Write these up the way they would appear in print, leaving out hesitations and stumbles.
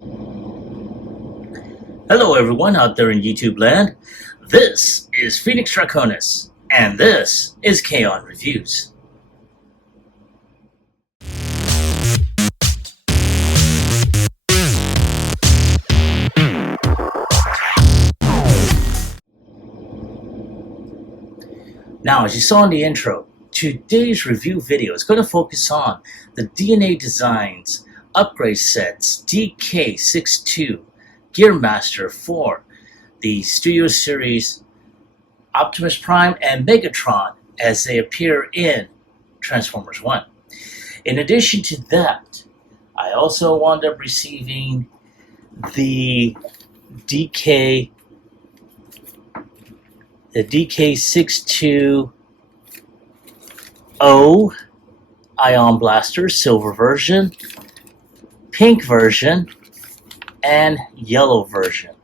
Hello everyone out there in YouTube land. This is Phoenix Draconis, and this is KAON Reviews. Now, as you saw in the intro, today's review video is going to focus on the DNA Designs upgrade sets DK-62 Gearmaster for the Studio Series Optimus Prime and Megatron as they appear in Transformers 1. In addition to that, I also wound up receiving the DK-62 Ion Blaster Silver version, pink version, and yellow version.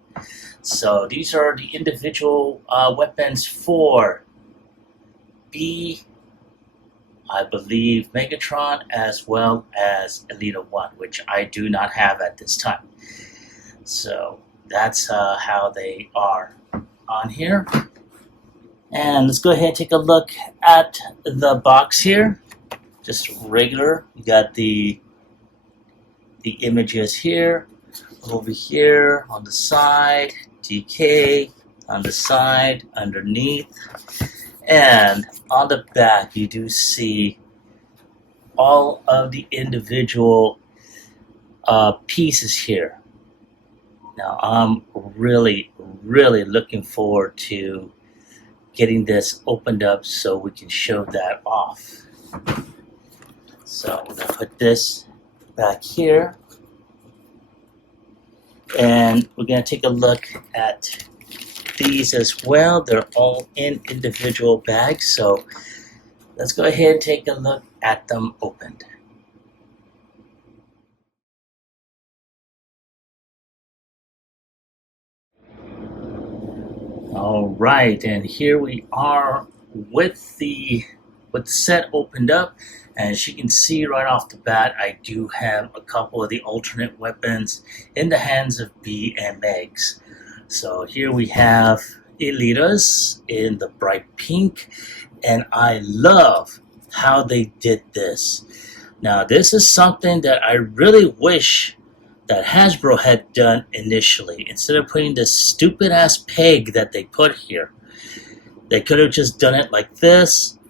So these are the individual weapons for I believe Megatron, as well as Elita 1, which I do not have at this time. So that's how they are on here. And let's go ahead and take a look at the box here. Just regular. You got the images here. Over here on the side, DK on the side, underneath, and on the back you do see all of the individual pieces here. Now I'm really looking forward to getting this opened up so we can show that off. So I'm going to put this back here. And we're going to take a look at these as well. They're all in individual bags. So let's go ahead and take a look at them opened. All right, and here we are with the set opened up. And as you can see right off the bat, I do have a couple of the alternate weapons in the hands of B and Megs. So here we have Elitas in the bright pink, and I love how they did this. Now this is something that I really wish that Hasbro had done initially. Instead of putting this stupid ass peg that they put here, they could have just done it like this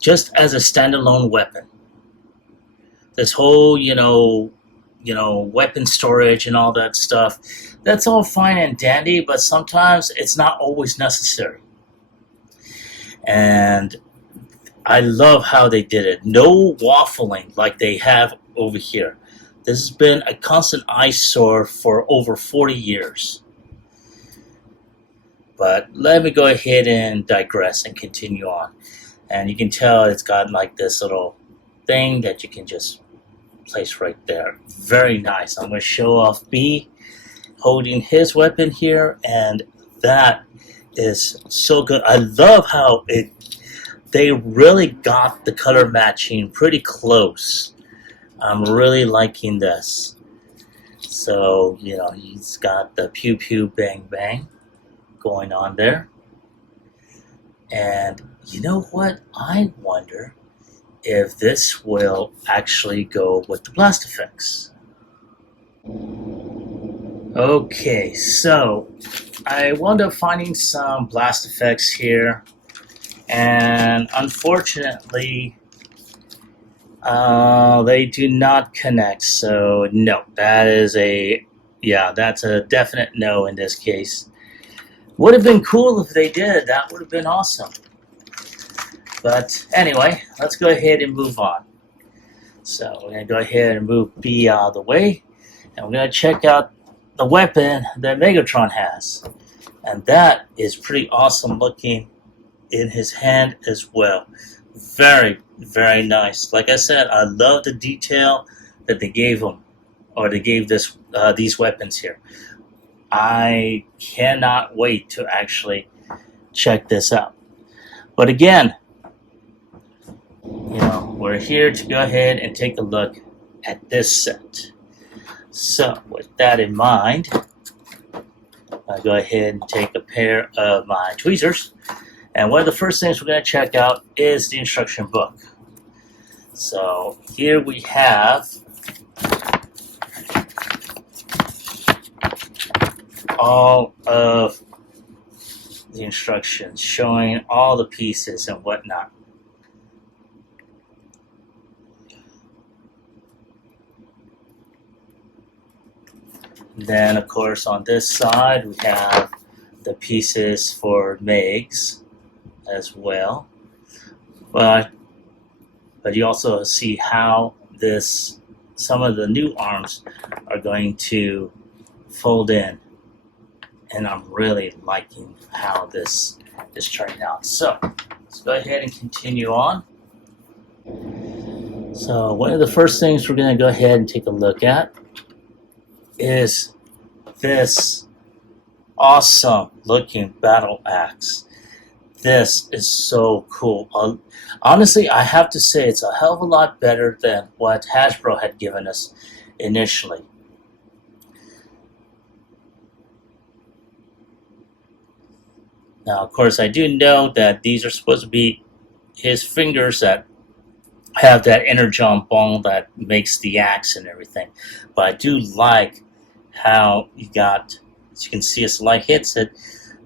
just as a standalone weapon. This whole, weapon storage and all that stuff, that's all fine and dandy, but sometimes it's not always necessary. And I love how they did it. No waffling like they have over here. This has been a constant eyesore for over 40 years. But let me go ahead and digress and continue on. And you can tell it's got like this little thing that you can just place right there. Very nice. I'm going to show off B holding his weapon here, and that is so good. I love how they really got the color matching pretty close. I'm really liking this. So, he's got the pew pew bang bang going on there. And you know what? I wonder if this will actually go with the blast effects. Okay, so I wound up finding some blast effects here, and unfortunately they do not connect. So no, that's a definite no in this case. Would have been cool if they did. That would have been awesome. But anyway, let's go ahead and move on. So we're going to go ahead and move B out of the way. And we're going to check out the weapon that Megatron has. And that is pretty awesome looking in his hand as well. Very, very nice. Like I said, I love the detail that they gave him, or they gave these weapons here. I cannot wait to actually check this out. But again, we're here to go ahead and take a look at this set. So with that in mind, I'll go ahead and take a pair of my tweezers. And one of the first things we're going to check out is the instruction book. So here we have all of the instructions showing all the pieces and whatnot. Then, of course, on this side, we have the pieces for Megs as well. But you also see how some of the new arms are going to fold in. And I'm really liking how this is turning out. So, let's go ahead and continue on. So, one of the first things we're going to go ahead and take a look at is this awesome looking battle axe. This is so cool. Honestly, I have to say it's a hell of a lot better than what Hasbro had given us initially. Now, of course, I do know that these are supposed to be his fingers that have that energon ball that makes the axe and everything. But I do like how you got, as you can see, as the light hits it,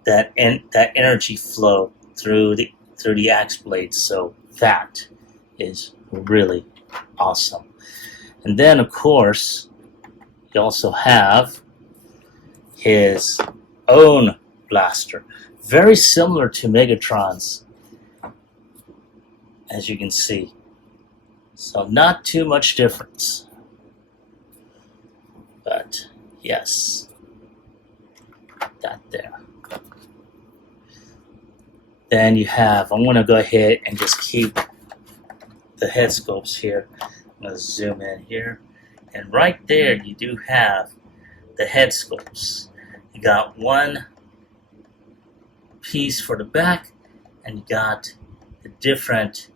that energy flow through the axe blades. So that is really awesome. And then, of course, you also have his own blaster, very similar to Megatron's, as you can see. So not too much difference, but yes, that there. Then you have, I'm going to go ahead and just keep the head sculpts here. I'm going to zoom in here. And right there you do have the head sculpts. You got one piece for the back, and you got the different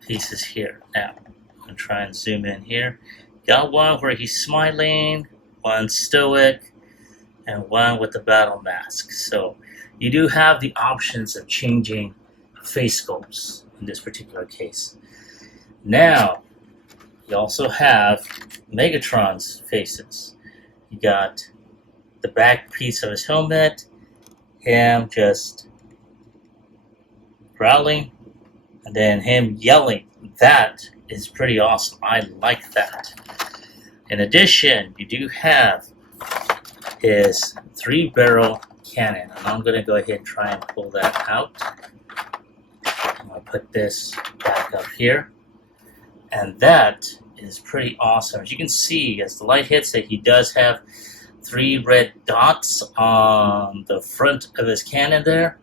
pieces here. Now, I'm going to try and zoom in here. Got one where he's smiling, one stoic, and one with the battle mask. So you do have the options of changing face sculpts in this particular case. Now, you also have Megatron's faces. You got the back piece of his helmet, him just growling, and then him yelling. That is pretty awesome. I like that. In addition, you do have his 3-barrel cannon. And I'm going to go ahead and try and pull that out. I'm going to put this back up here. And that is pretty awesome. As you can see, as the light hits it, he does have 3 red dots on the front of his cannon there.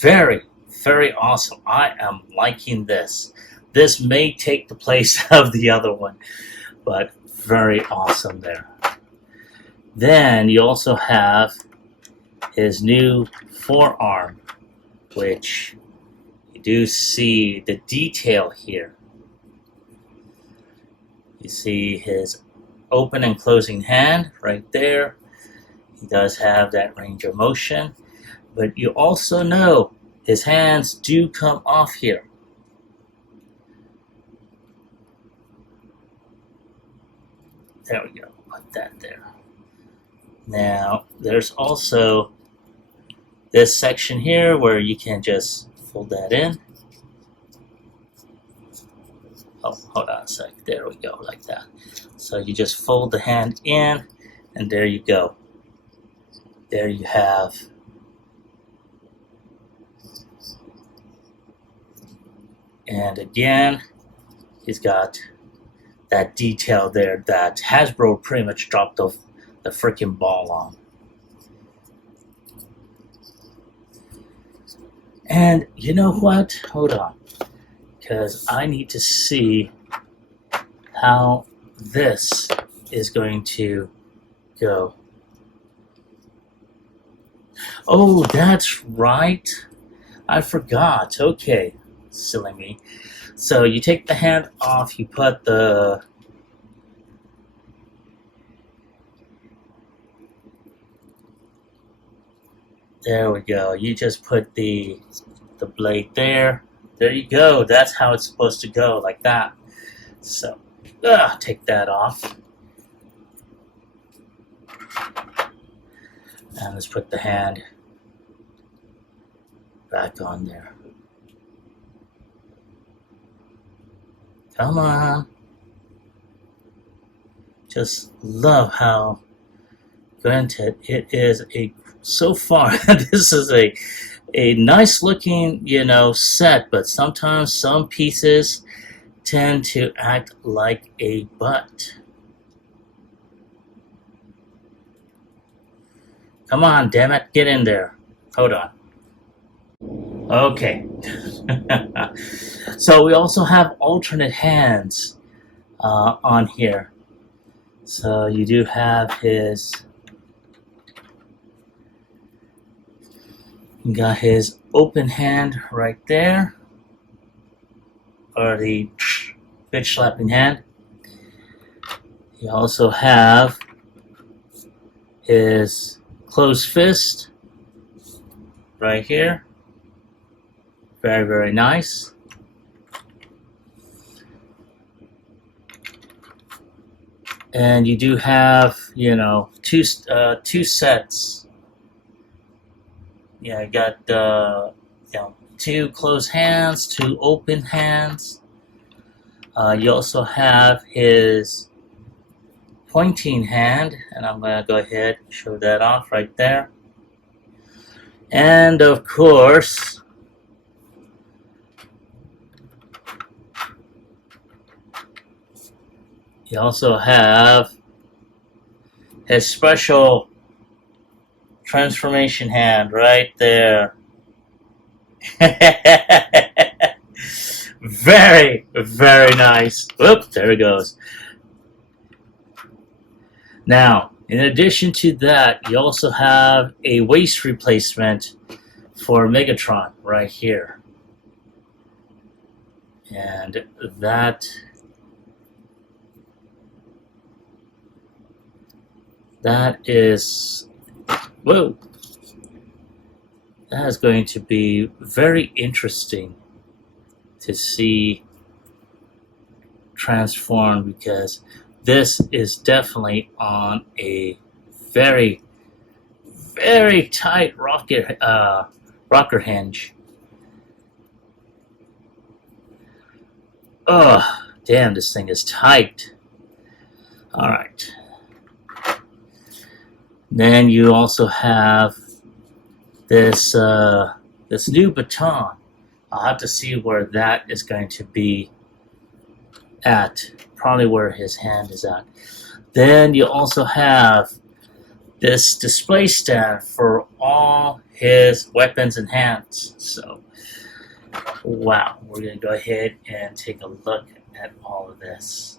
Very, very awesome. I am liking this. This may take the place of the other one, but very awesome there. Then you also have his new forearm, which you do see the detail here. You see his open and closing hand right there. He does have that range of motion, but you also know his hands do come off here. There we go, put that there. Now, there's also this section here where you can just fold that in. Oh, hold on a sec. There we go, like that. So you just fold the hand in, and there you go. There you have and again, he's got that detail there that Hasbro pretty much dropped the freaking ball on. And you know what? Hold on. Because I need to see how this is going to go. Oh, that's right. I forgot. Okay. Silly me. So you take the hand off, you put the There we go. You just put the blade there. There you go. That's how it's supposed to go, like that. So, take that off. And let's put the hand back on there. Come on. Just love how granted it is so far this is a nice looking, set, but sometimes some pieces tend to act like a butt. Come on, damn it, get in there. Hold on. Okay. So we also have alternate hands on here. So you do have you got his open hand right there, or the bitch slapping hand. You also have his closed fist right here. Very, very nice. And you do have, two sets. Yeah, you got two closed hands, two open hands. You also have his pointing hand, and I'm going to go ahead and show that off right there. And of course, you also have his special transformation hand right there. Very, very nice. Whoop, there it goes. Now, in addition to that, you also have a waist replacement for Megatron right here. And that is, whoa, that is going to be very interesting to see transform, because this is definitely on a very, very tight rocker hinge. Oh, damn, this thing is tight. All right. Then you also have this this new baton. I'll have to see where that is going to be at. Probably where his hand is at. Then you also have this display stand for all his weapons and hands. So, wow, we're going to go ahead and take a look at all of this.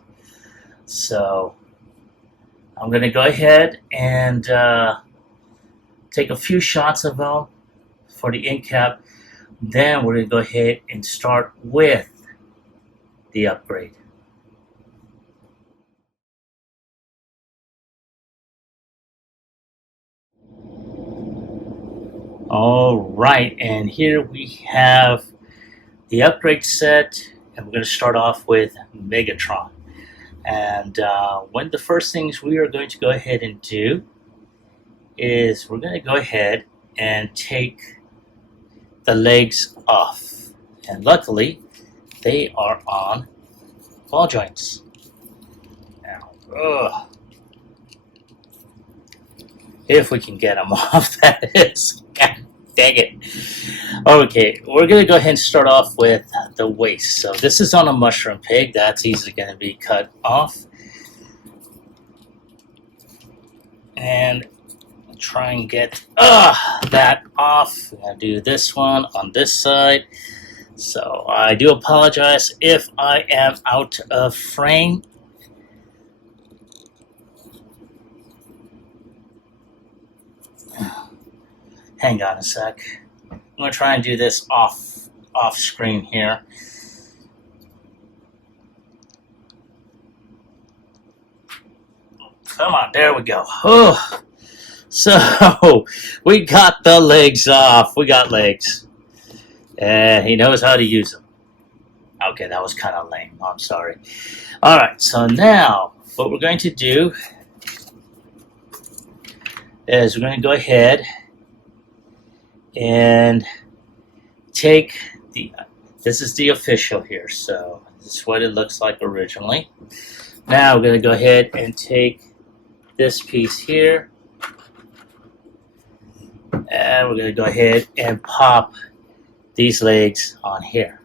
So, I'm going to go ahead and take a few shots of them for the end cap. Then we're going to go ahead and start with the upgrade. All right, and here we have the upgrade set, and we're going to start off with Megatron. And one of the first things we are going to go ahead and do is we're going to go ahead and take the legs off. And luckily, they are on ball joints. Now, if we can get them off, that is. God dang it. Okay, we're going to go ahead and start off with the waist. So this is on a mushroom pig. That's easily going to be cut off. And try and get that off. We're going to do this one on this side. So I do apologize if I am out of frame. Hang on a sec. I'm going to try and do this off screen here. Come on, there we go. Oh, So we got the legs off. We got legs. And he knows how to use them. Okay, that was kind of lame. I'm sorry. Alright, so now what we're going to do is we're going to go ahead and take the, this is the official here, so this is what it looks like originally. Now we're going to go ahead and take this piece here, and we're going to go ahead and pop these legs on here.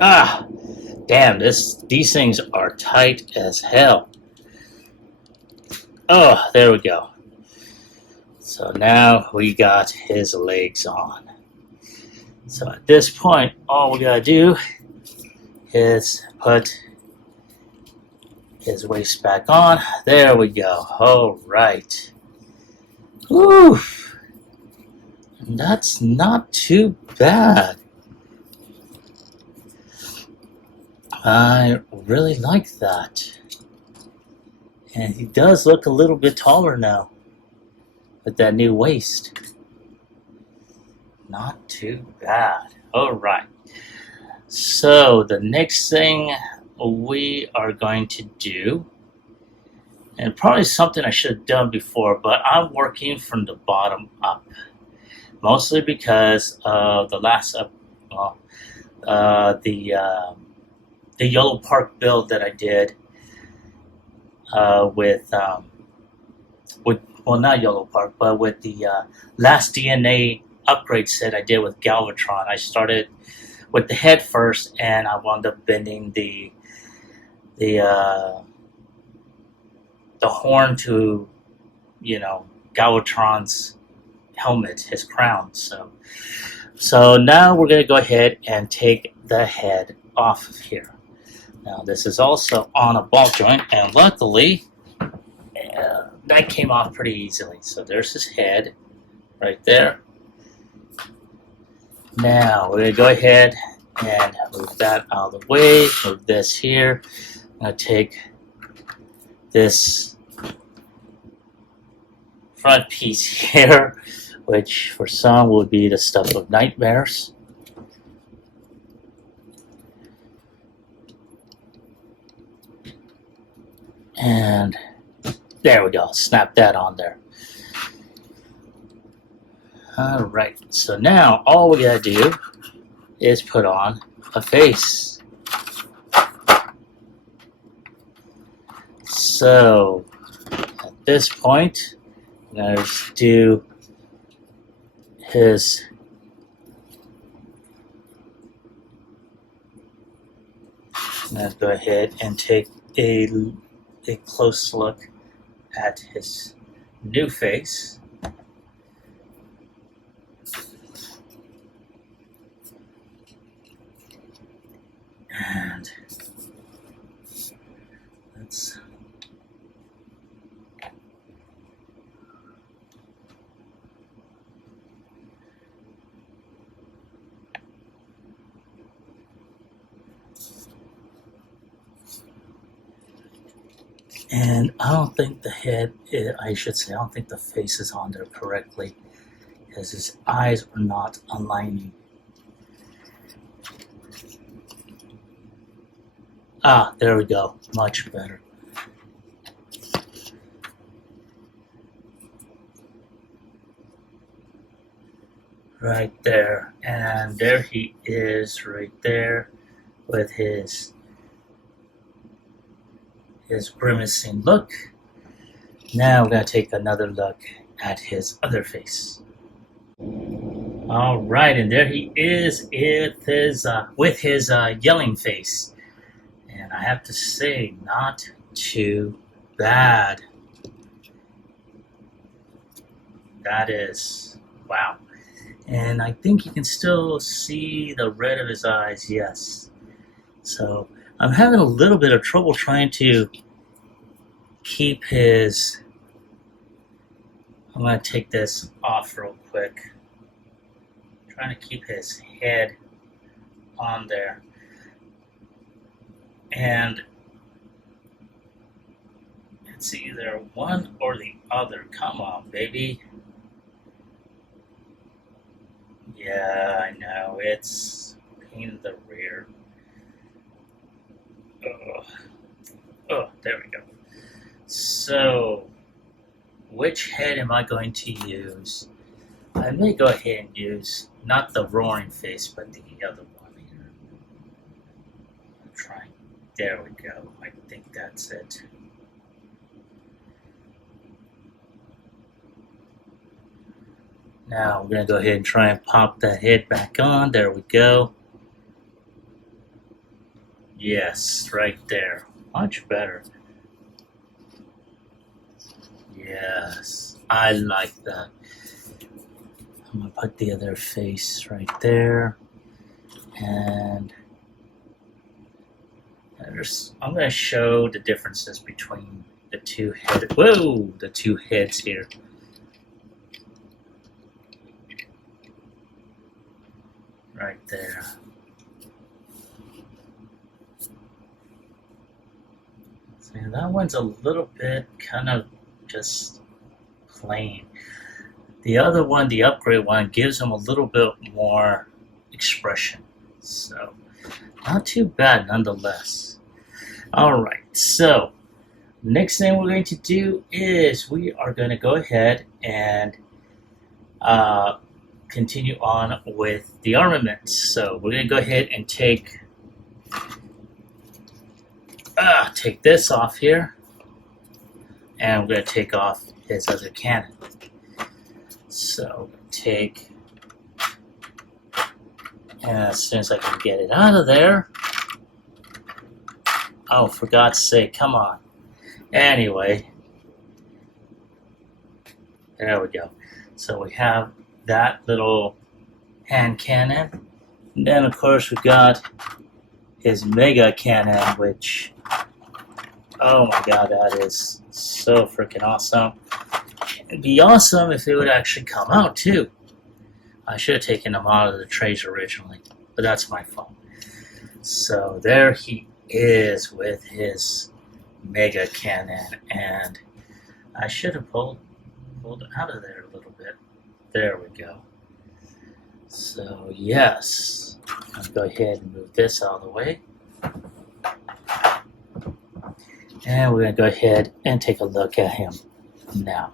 Ah, damn, these things are tight as hell. Oh, there we go. So now we got his legs on. So at this point, all we gotta do is put his waist back on. There we go. All right. Whew. That's not too bad. I really like that. And he does look a little bit taller now with that new waist. Not too bad. All right. So the next thing we are going to do, and probably something I should have done before, but I'm working from the bottom up, mostly because of the last the Yellow Park build that I did with well, not Yellow Park, but with the last DNA upgrade set I did with Galvatron. I started with the head first, and I wound up bending the horn to, you know, Galvatron's helmet, his crown. So now we're going to go ahead and take the head off of here. Now this is also on a ball joint, and luckily that came off pretty easily. So there's his head right there. Now we're going to go ahead and move that out of the way, move this here. I'm going to take this front piece here, which for some would be the stuff of nightmares. And there we go, snap that on there. Alright, so now all we gotta do is put on a face. So at this point, I'm gonna just do his I'm gonna go ahead and take a close look at his new face. And let's and I don't think the head, I should say, I don't think the face is on there correctly because his eyes are not aligning. Ah, there we go. Much better. Right there. And there he is right there with his grimacing look. Now we're going to take another look at his other face. All right, and there he is with his yelling face. And I have to say, not too bad. That is, wow. And I think you can still see the red of his eyes, yes. So I'm having a little bit of trouble trying to keep his, I'm going to take this off real quick. Trying to keep his head on there. And It's either one or the other. Come on, baby. Yeah, I know. It's pain in the rear. Oh, there we go. So, which head am I going to use? I may go ahead and use not the roaring face, but the other one here. I'm trying. There we go. I think that's it. Now we're going to go ahead and try and pop that head back on. There we go. Yes, right there. Much better. Yes, I like that. I'm going to put the other face right there. And I'm going to show the differences between the two heads. Whoa, the two heads here. Right there. So that one's a little bit kind of just plain. The other one, the upgrade one, gives them a little bit more expression. So not too bad nonetheless. Alright, so next thing we're going to do is we are going to go ahead and continue on with the armaments. So we're going to go ahead and take this off here, and we're going to take off his other cannon. So take, and as soon as I can get it out of there, oh, for God's sake, come on. Anyway, there we go. So we have that little hand cannon. And then, of course, we've got his mega cannon, which, oh my God, that is so freaking awesome. It'd be awesome if it would actually come out, too. I should have taken him out of the trays originally, but that's my fault. So there he is with his mega cannon, and I should have pulled it out of there a little bit. There we go. So yes, I'll go ahead and move this out of the way. And we're going to go ahead and take a look at him now.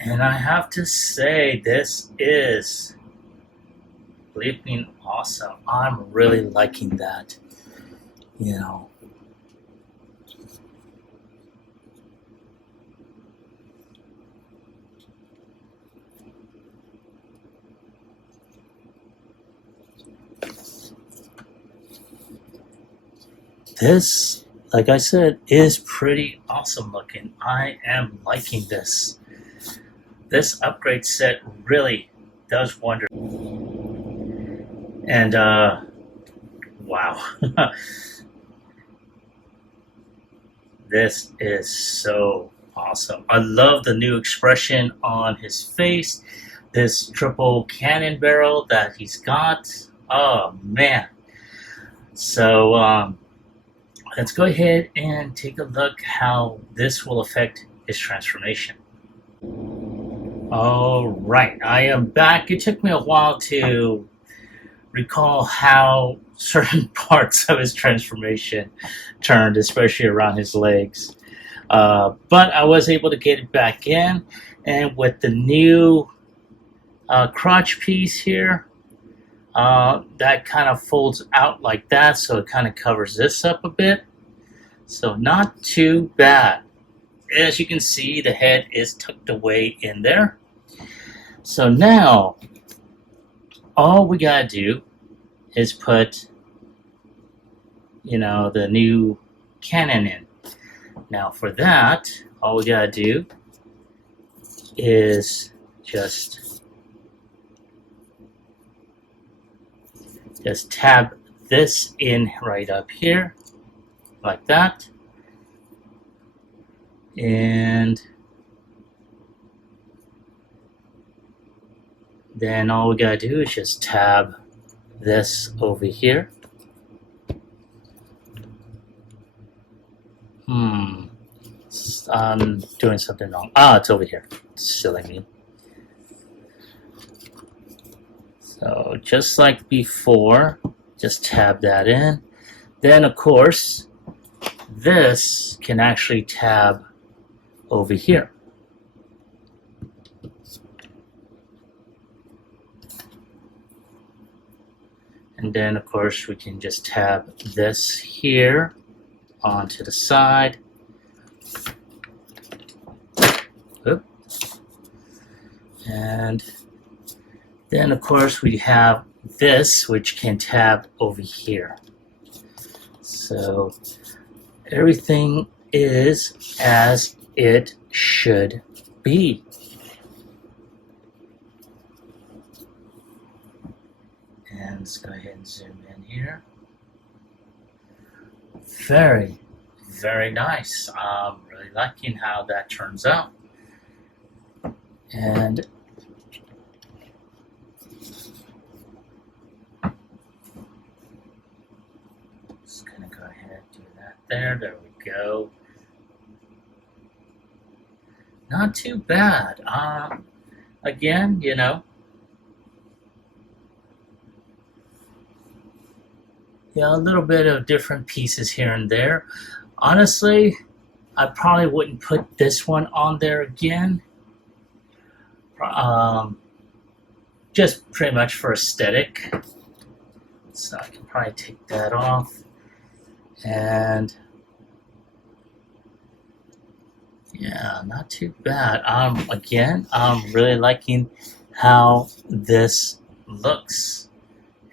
And I have to say, this is bleeping awesome. I'm really liking that, you know. This, like I said, is pretty awesome looking. I am liking this. This upgrade set really does wonders. And, wow. This is so awesome. I love the new expression on his face. This triple cannon barrel that he's got. Oh, man. So, let's go ahead and take a look how this will affect his transformation. Alright, I am back. It took me a while to recall how certain parts of his transformation turned, especially around his legs. But I was able to get it back in, and with the new crotch piece here, that kind of folds out like that, so it kind of covers this up a bit. So not too bad. As you can see, the head is tucked away in there. So now, all we gotta do is put, you know, the new cannon in. Now for that, all we gotta do is just tab this in right up here, like that. And then all we gotta do is just tab this over here. I'm doing something wrong. Ah, it's over here. Silly me. So just like before, just tab that in. Then of course, this can actually tab over here. And then of course we can just tab this here onto the side. Oop. And then of course we have this, which can tab over here. So everything is as it should be. And let's go ahead and zoom in here. Very, very nice. I'm really liking how that turns out. And just gonna go ahead and do that there. There we go. Not too bad. Again, you know, yeah, a little bit of different pieces here and there. Honestly, I probably wouldn't put this one on there again. Just pretty much for aesthetic. So I can probably take that off. And yeah, not too bad. Again, I'm really liking how this looks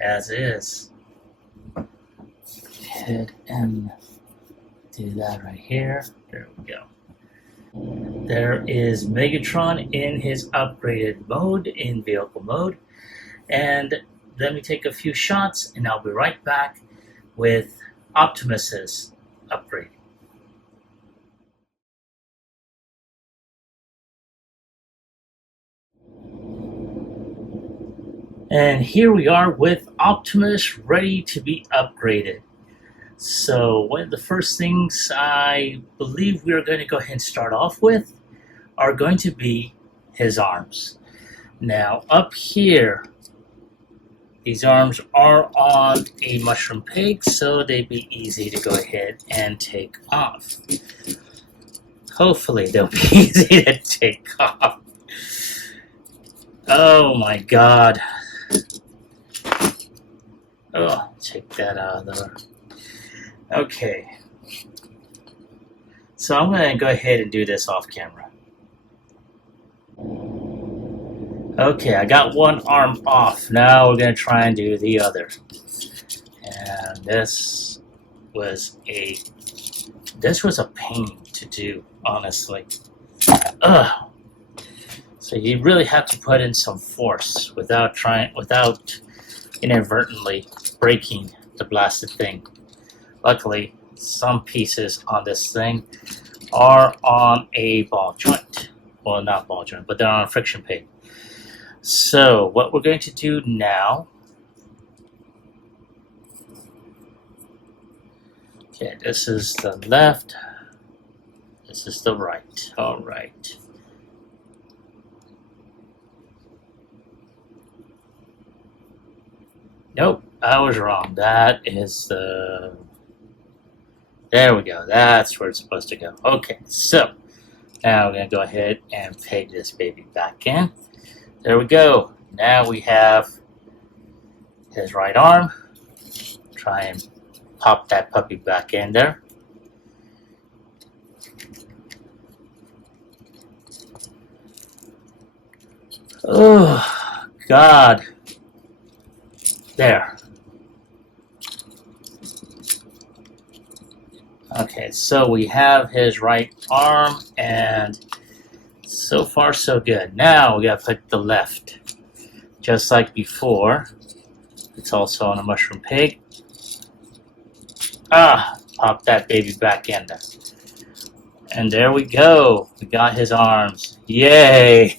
as is. Go ahead and do that right here. There we go. There is Megatron in his upgraded mode, in vehicle mode. And let me take a few shots and I'll be right back with Optimus's upgrade. And here we are with Optimus ready to be upgraded. So one of the first things I believe we're going to go ahead and start off with are going to be his arms. Now up here, these arms are on a mushroom peg, so they'd be easy to go ahead and take off. Hopefully they'll be easy to take off. Oh my god. Oh, take that out of there. Okay. So I'm going to go ahead and do this off camera. Okay, I got one arm off. Now we're going to try and do the other. And this was a pain to do, honestly. Ugh. So you really have to put in some force without inadvertently breaking the blasted thing. Luckily, some pieces on this thing are on a ball joint. Well, not ball joint, but they're on a friction peg. So what we're going to do now, okay, this is the left, this is the right. All right. Nope, I was wrong. That is the... There we go. That's where it's supposed to go. Okay, so now we're going to go ahead and peg this baby back in. There we go. Now we have his right arm. Try and pop that puppy back in there. Oh, God. There. Okay, so we have his right arm, and so far so good. Now we gotta put the left. Just like before, it's also on a mushroom peg. Pop that baby back in there. And there we go. We got his arms. Yay!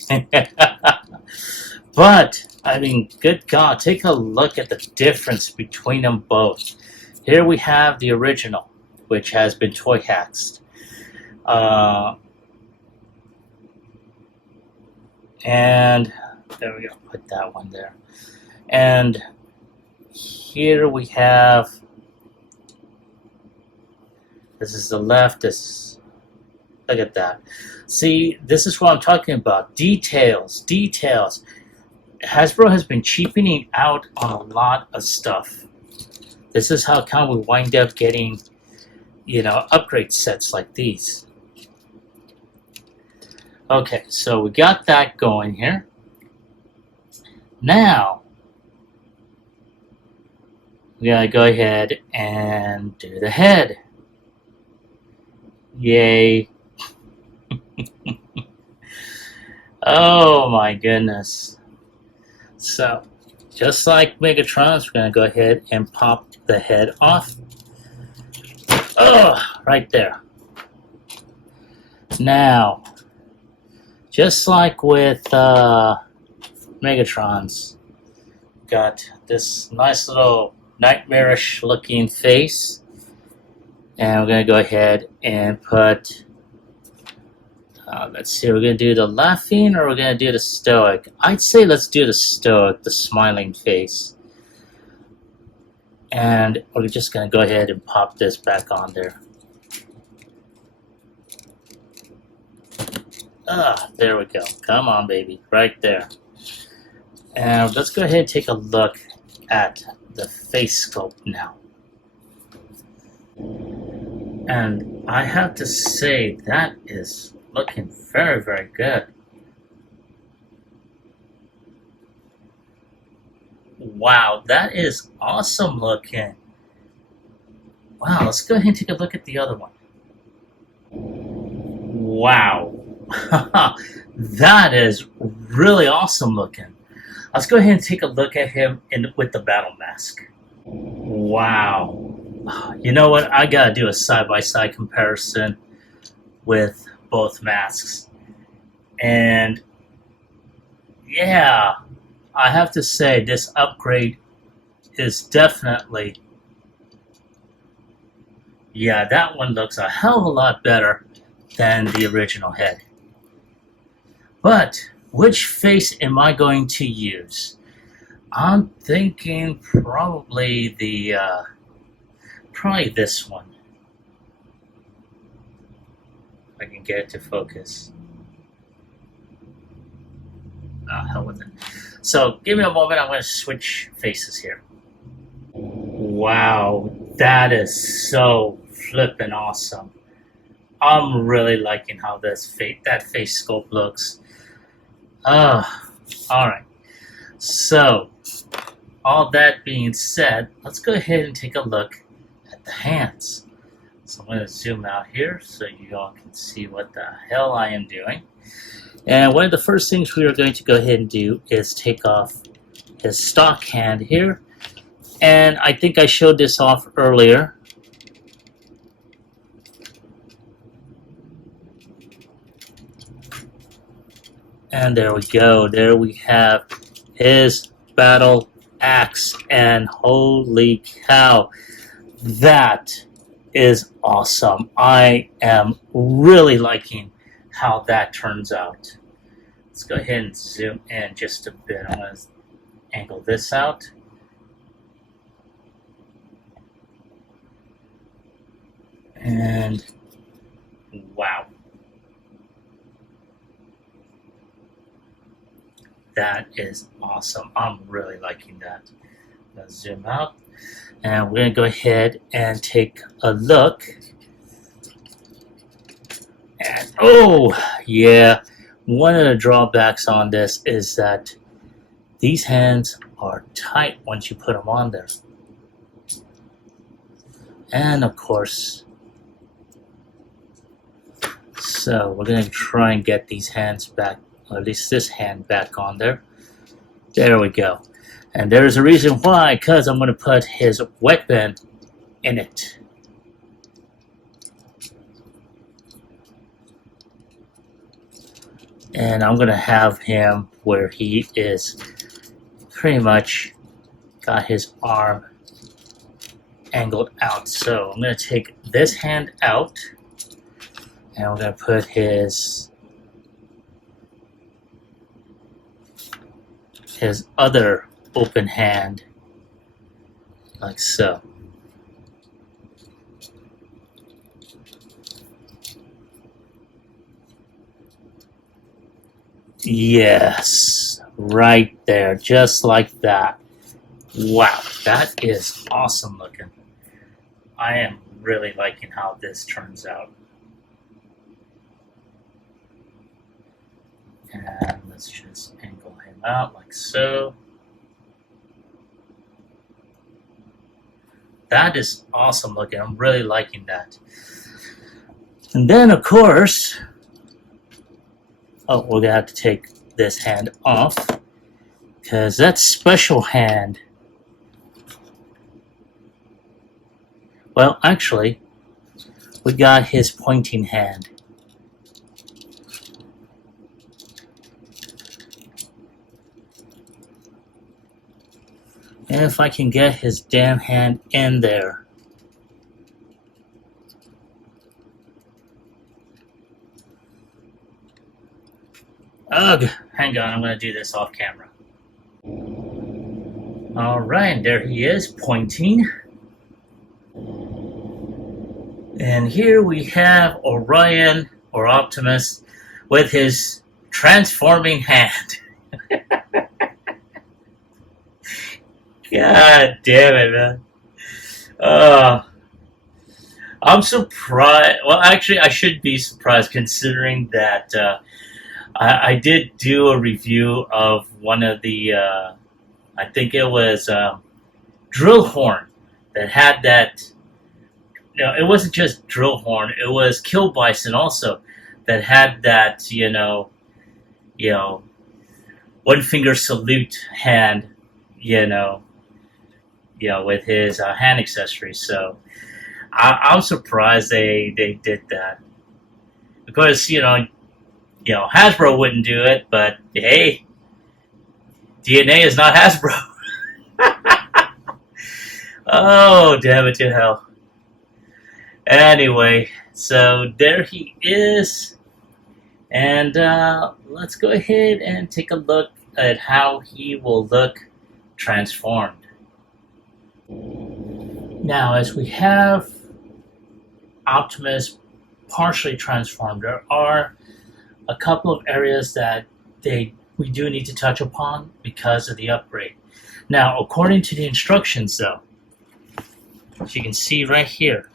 But I mean, good God, take a look at the difference between them both. Here we have the original, which has been toy hacked. And there we go, put that one there. And here we have, this is the left, look at that. See, this is what I'm talking about. Details. Hasbro has been cheapening out on a lot of stuff. This is how come we wind up getting, upgrade sets like these. Okay, so we got that going here. Now, we gotta go ahead and do the head. Yay. Oh my goodness. So, just like Megatron's, we're going to go ahead and pop the head off. Oh, right there. Now, just like with Megatron's, got this nice little nightmarish looking face. And we're going to go ahead and put, let's see, we're going to do the laughing or we're going to do the stoic. I'd say let's do the stoic, the smiling face. And we're just going to go ahead and pop this back on there. There we go. Come on, baby. Right there. And let's go ahead and take a look at the face sculpt now. And I have to say that is looking very, very good. Wow, that is awesome looking. Wow, let's go ahead and take a look at the other one. Wow. That is really awesome looking. Let's go ahead and take a look at him with the battle mask. Wow. You know what? I gotta do a side-by-side comparison with both masks. And yeah, I have to say this upgrade is definitely, yeah, that one looks a hell of a lot better than the original head. But which face am I going to use? I'm thinking probably probably this one. If I can get it to focus. Oh, hell with it. So give me a moment, I'm going to switch faces here. Wow, that is so flippin' awesome. I'm really liking how that face sculpt looks. Alright. So, all that being said, let's go ahead and take a look at the hands. So I'm going to zoom out here so you all can see what the hell I am doing. And one of the first things we are going to go ahead and do is take off his stock hand here. And I think I showed this off earlier. And there we go. There we have his battle axe. And holy cow, that is awesome. I am really liking how that turns out. Let's go ahead and zoom in just a bit. I'm going to angle this out. And wow. That is awesome. I'm really liking that. I'm going to zoom out. And we're going to go ahead and take a look. And oh, yeah. One of the drawbacks on this is that these hands are tight once you put them on there. And of course, so we're going to try and get these hands back, or at least this hand back on there. There we go. And there's a reason why, because I'm going to put his weapon in it. And I'm going to have him where he is pretty much got his arm angled out. So I'm going to take this hand out, and we're going to put his other open hand like so. Yes, right there, just like that. Wow, that is awesome looking. I am really liking how this turns out. And let's just angle him out like so. That is awesome looking. I'm really liking that. And then, of course, oh, we're going to have to take this hand off because that's special hand. Well, actually, we got his pointing hand. And if I can get his damn hand in there. Ugh, hang on, I'm going to do this off camera. Alright, there he is, pointing. And here we have Orion, or Optimus, with his transforming hand. God damn it, man. I'm surprised. Well, actually, I should be surprised considering that I did do a review of one of the, I think it was Drill Horn that had that. No, it wasn't just Drill Horn. It was Kill Bison also that had that, one finger salute hand, with his hand accessories. So I'm surprised they did that. Of course, Hasbro wouldn't do it, but hey, DNA is not Hasbro. Oh, damn it to hell. Anyway, so there he is. And let's go ahead and take a look at how he will look transformed. Now, as we have Optimus partially transformed, there are a couple of areas that we do need to touch upon because of the upgrade. Now, according to the instructions, though, as you can see right here,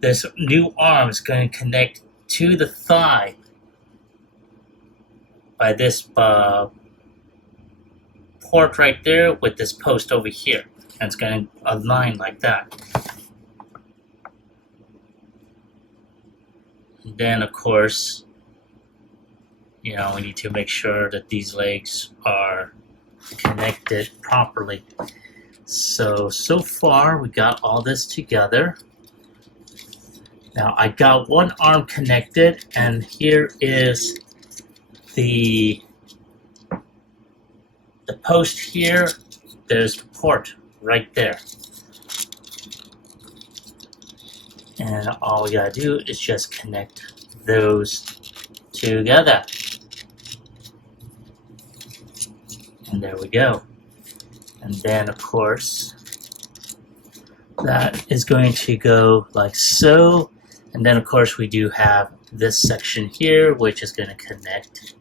this new arm is going to connect to the thigh by this port right there with this post over here. And it's going to align like that. And then, of course, we need to make sure that these legs are connected properly. So far, we got all this together. Now, I got one arm connected, and here is the post here. There's the port right there. And all we gotta do is just connect those together. And there we go. And then, of course, that is going to go like so. And then, of course, we do have this section here, which is going to connect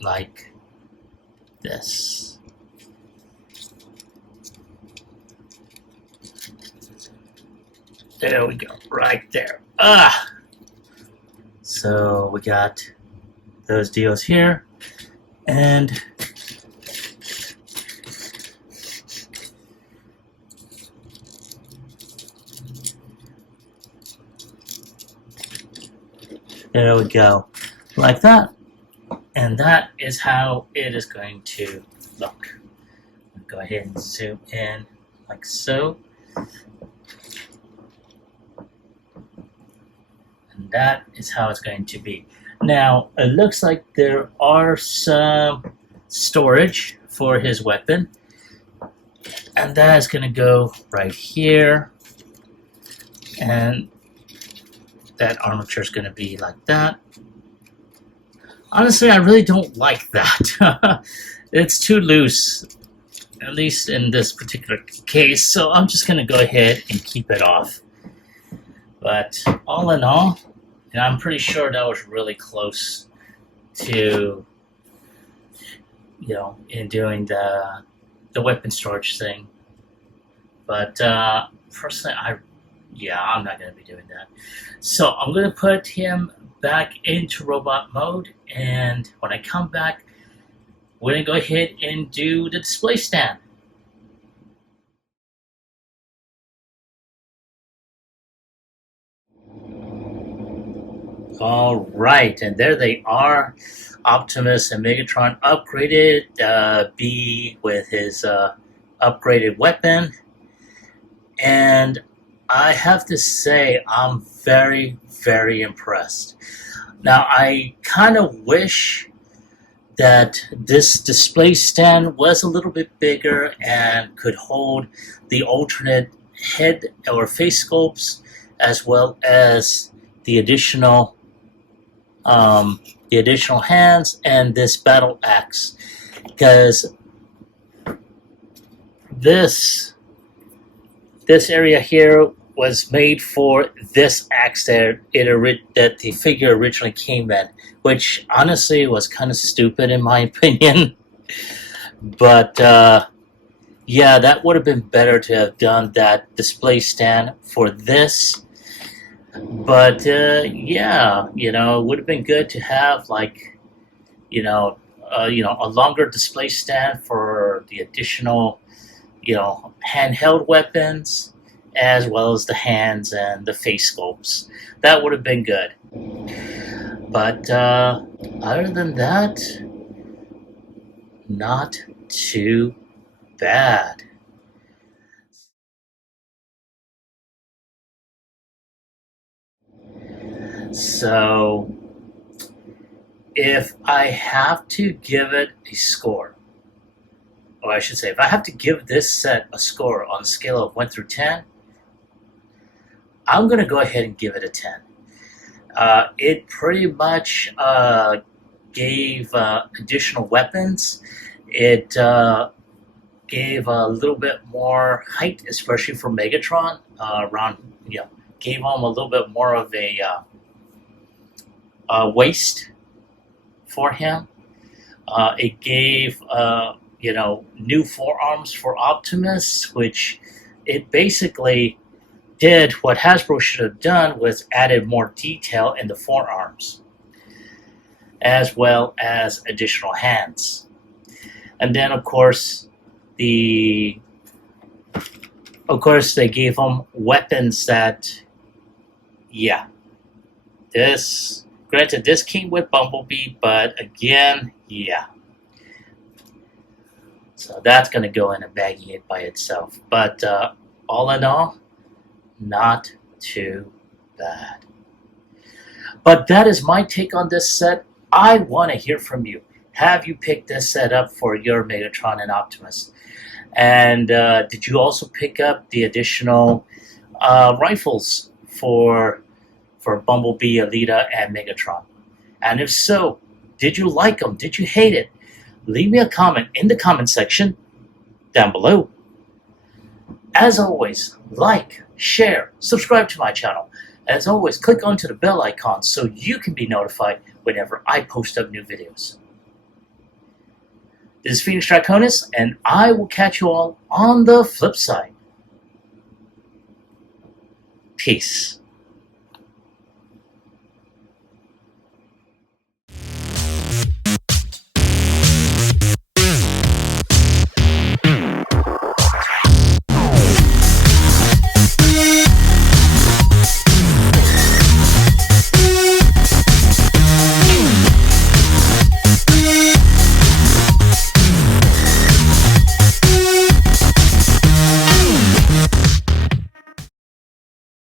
like this. There we go, right there. So we got those deals here, and there we go, like that. And that is how it is going to look. I'll go ahead and zoom in like so. And And that is how it's going to be. Now, it looks like there are some storage for his weapon. And that is going to go right here. And that armature is going to be like that. Honestly, I really don't like that. It's too loose, at least in this particular case. So I'm just going to go ahead and keep it off. But all in all, and I'm pretty sure that was really close to, in doing the weapon storage thing. But personally, I'm not going to be doing that. So I'm going to put him back into robot mode, and when I come back, we're going to go ahead and do the display stand. All right, and there they are. Optimus and Megatron upgraded, B with his upgraded weapon. And I have to say, I'm very, very impressed. Now, I kind of wish that this display stand was a little bit bigger and could hold the alternate head or face sculpts, as well as the additional hands and this battle axe, because this area here was made for this axe that the figure originally came in, which honestly was kind of stupid in my opinion. But yeah, that would have been better to have done that display stand for this. But yeah, it would have been good to have like, a longer display stand for the additional, handheld weapons, as well as the hands and the face sculpts. That would have been good. But other than that, not too bad. So, if I have to give it a score, or I should say, if I have to give this set a score on a scale of 1 through 10, I'm going to go ahead and give it a 10. It pretty much gave additional weapons. It gave a little bit more height, especially for Megatron. Gave him a little bit more of a waist for him. It gave new forearms for Optimus, which it basically did what Hasbro should have done, was added more detail in the forearms, as well as additional hands. And then of course they gave him weapons that, granted this came with Bumblebee, but again, so that's going to go in a baggie by itself. But all in all, not too bad. But that is my take on this set. I want to hear from you. Have you picked this set up for your Megatron and Optimus? And did you also pick up the additional rifles for Bumblebee, Alita, and Megatron? And if so, did you like them? Did you hate it? Leave me a comment in the comment section down below. As always, like, share, subscribe to my channel. As always, click onto the bell icon so you can be notified whenever I post up new videos. This is Phoenix Draconis, and I will catch you all on the flip side. Peace.